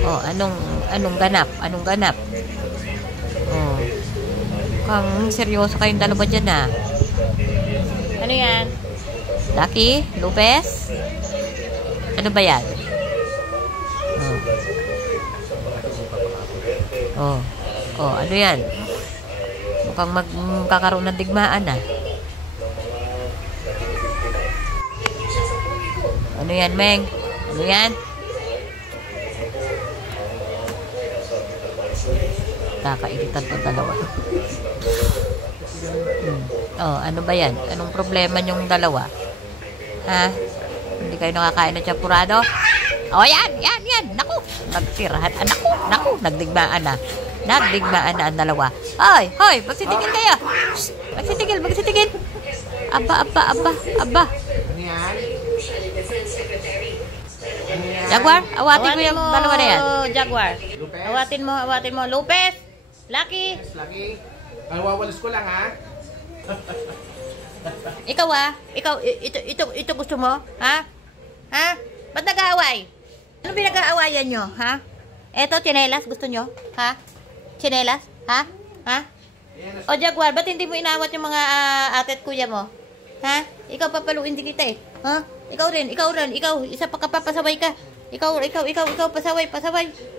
Oh, anong ganap? Anong ganap? Oh. Kang seryoso kayong dalawa dyan, ah. Ano yan? Lucky? Lopez? Ano ba yan? Oh. Oh, ano yan? Mukhang magkakaroon ng digmaan, ah. Ano yan, Meng? Ano yan? Kakairitan to dalawa. Oh, ano ba yan? Anong problema nyong dalawa? Ha? Hindi kayo nakakain ng champurado? Oh, yan! Naku! Nagtirahan. Naku! Nagdigmaan na. Nagdigmaan na ang dalawa. Hoy! Magsitigil kayo! Shh! Magsitigil! Aba! Jaguar, awatin mo yung dalawa na yan. Jaguar. Awatin mo. Lopez! Lucky! Nawawalis ko lang, ha? Ikaw ito gusto mo? Ha? Ba't nag-aaway? Anong pinag-aawayan nyo? Ha? Eto, tsinelas gusto nyo? Ha? Tsinelas? Ha? O Jaguar, ba't hindi mo inawat yung mga ate at kuya mo? Ha? Ikaw papaluin din kita, eh. Ha? Ikaw rin. Ikaw, isa pa kapapasaway ka. Ikaw, pasaway.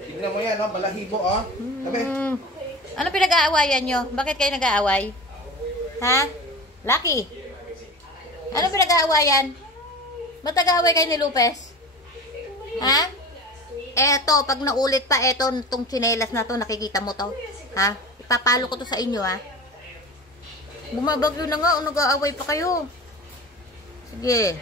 Tignan mo yan, no? Balahibo, oh. Tabi. Ano pinag-aawayan nyo? Bakit kayo nag-aaway? Ha? Lucky? Ano pinag-aawayan? Ba't nag-aaway kayo ni Lopez? Ha? Eto, pag naulit pa, itong tsinelas na to, nakikita mo to. Ha? Ipapalo ko to sa inyo, ha? Bumabagyo na nga, o nag-aaway pa kayo. Sige.